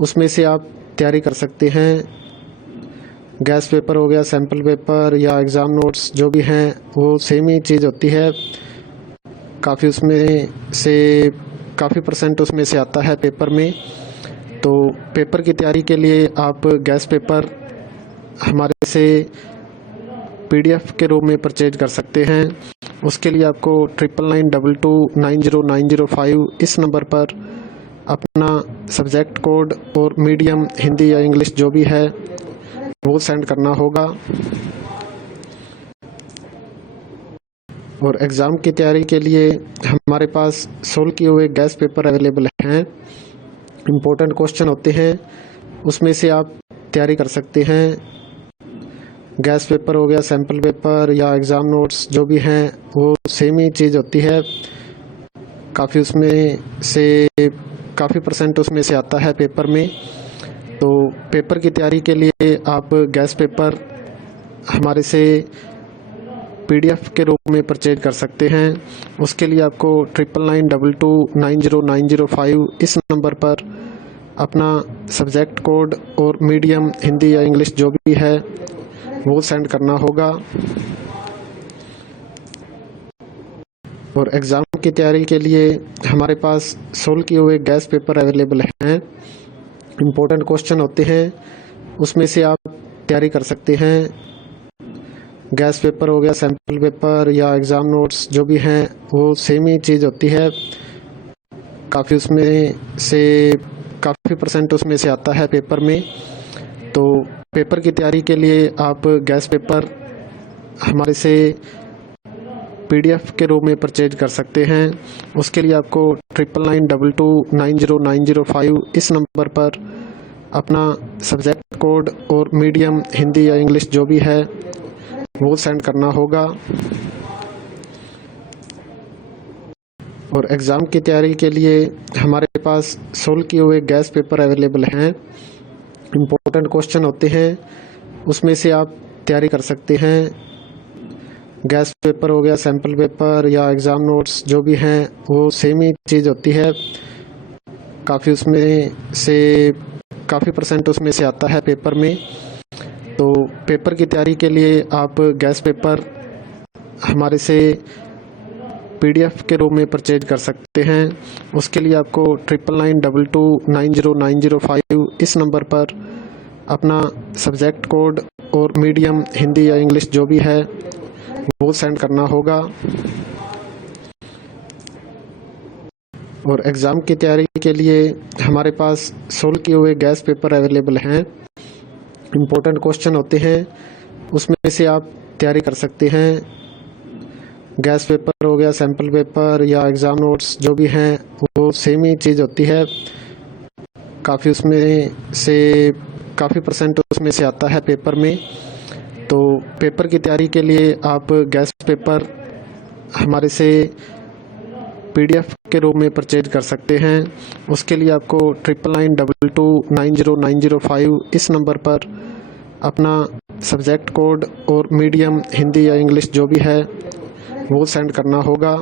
उसमें से आप तैयारी कर सकते हैं। गैस पेपर हो गया, सैम्पल पेपर या एग्ज़ाम नोट्स जो भी हैं वो सेम ही चीज़ होती है। काफ़ी परसेंट उसमें से आता है पेपर में। तो पेपर की तैयारी के लिए आप गैस पेपर हमारे से PDF के रूप में परचेज कर सकते हैं। उसके लिए आपको 9992290905 इस नंबर पर अपना सब्जेक्ट कोड और मीडियम हिंदी या इंग्लिश जो भी है वो सेंड करना होगा। और एग्ज़ाम की तैयारी के लिए हमारे पास सोल्व किए हुए गैस पेपर अवेलेबल हैं। इम्पोर्टेंट क्वेश्चन होते हैं, उसमें से आप तैयारी कर सकते हैं। गैस पेपर हो गया, सैम्पल पेपर या एग्ज़ाम नोट्स जो भी हैं वो सेम ही चीज़ होती है। काफ़ी परसेंट उसमें से आता है पेपर में। तो पेपर की तैयारी के लिए आप गैस पेपर हमारे से PDF के रूप में परचेज कर सकते हैं। उसके लिए आपको 9992290905 इस नंबर पर अपना सब्जेक्ट कोड और मीडियम हिंदी या इंग्लिश जो भी है वो सेंड करना होगा। और एग्ज़ाम की तैयारी के लिए हमारे पास सोल्व किए हुए गैस पेपर अवेलेबल हैं। इम्पोर्टेंट क्वेश्चन होते हैं, उसमें से आप तैयारी कर सकते हैं। गैस पेपर हो गया, सैम्पल पेपर या एग्ज़ाम नोट्स जो भी हैं वो सेम ही चीज़ होती है। काफ़ी परसेंट उसमें से आता है पेपर में। तो पेपर की तैयारी के लिए आप गैस पेपर हमारे से PDF के रूप में परचेज कर सकते हैं। उसके लिए आपको 9992290905 इस नंबर पर अपना सब्जेक्ट कोड और मीडियम हिंदी या इंग्लिश जो भी है वो सेंड करना होगा। और एग्ज़ाम की तैयारी के लिए हमारे पास सोल्व किए हुए गैस पेपर अवेलेबल हैं। इम्पोर्टेंट क्वेश्चन होते हैं, उसमें से आप तैयारी कर सकते हैं। गैस पेपर हो गया, सैम्पल पेपर या एग्ज़ाम नोट्स जो भी हैं वो सेम ही चीज़ होती है। काफ़ी परसेंट उसमें से आता है पेपर में। तो पेपर की तैयारी के लिए आप गैस पेपर हमारे से PDF के रूप में परचेज कर सकते हैं। उसके लिए आपको 9992290905 इस नंबर पर अपना सब्जेक्ट कोड और मीडियम हिंदी या इंग्लिश जो भी है वो सेंड करना होगा। और एग्ज़ाम की तैयारी के लिए हमारे पास सोल्व किए हुए गैस पेपर अवेलेबल हैं। इम्पोर्टेंट क्वेश्चन होते हैं, उसमें से आप तैयारी कर सकते हैं। गैस पेपर हो गया, सैम्पल पेपर या एग्ज़ाम नोट्स जो भी हैं वो सेम ही चीज़ होती है। काफ़ी परसेंट उसमें से आता है पेपर में। तो पेपर की तैयारी के लिए आप गैस पेपर हमारे से PDF के रूप में परचेज कर सकते हैं। उसके लिए आपको 9992290905 इस नंबर पर अपना सब्जेक्ट कोड और मीडियम हिंदी या इंग्लिश जो भी है वो सेंड करना होगा।